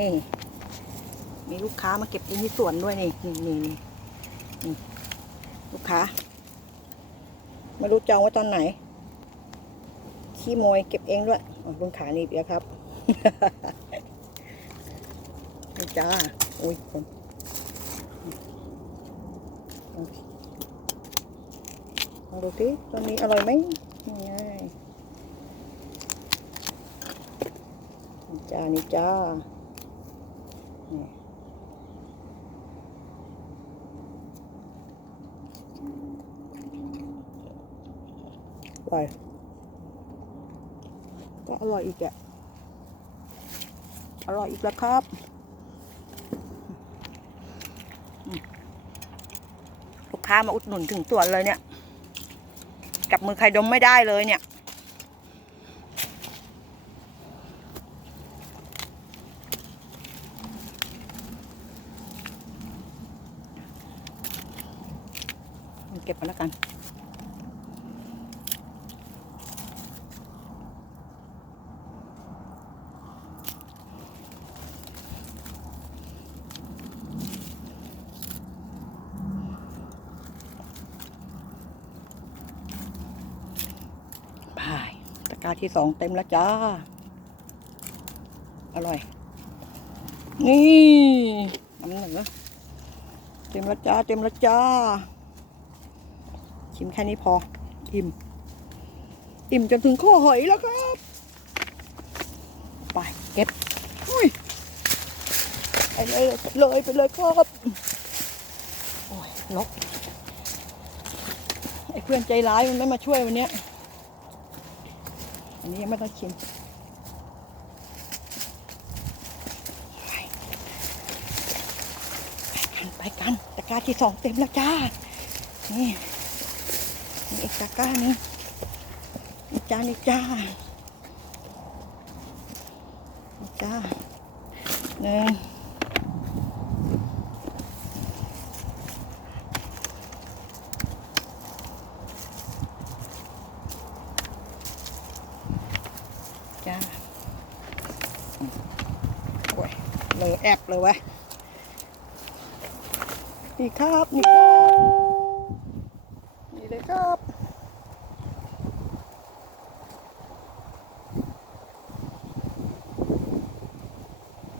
นี่มีลูกค้ามาเก็บเองที่สวนด้วยนี่นี่นี่นี่ลูกค้าไม่รู้จองไว้ตอนไหน ขี้โมยเก็บเองด้วยอ๋อลุงขานี่เปียครับนี่จ้าอุ้ยคนลองดูสิตอนนี้อร่อยไหมนี่ไงนี่จ้านี่จ้า อร่อย ก็อร่อยอีกอะอร่อยอีกแล้วครับลูกค้ามาอุดหนุนถึงสวเลยเนี่ย กับมือใครดมไม่ได้เลยเนี่ย เก็บมาแล้วกัน พาย ตะกร้าที่สองเต็มแล้วจ้า อร่อย นี่น้ำหนึ่งนะเต็มแล้วจ้า เต็มแล้วจ้า ชิมแค่นี้พอ อิ่ม อิ่มจนถึงข้อหอยแล้วครับ ไปเก็บ อุ้ย ไปเลยเลยไปเลยครับ โอ้ยนกไอ้เพื่อนใจร้ายมันไม่มาช่วยวันนี้อันนี้ยังไม่ต้องชิมไปกันไปกันตะกร้าที่สองเต็มแล้วจ้า นี่นี่ อีกตะกร้านี้นี่จ้านี่จ้านี่จ้าหนึ่งจ้าโอ้ยเลยแอบเลยเวะนี่ครับ นี่ครับ นี่เลยครับ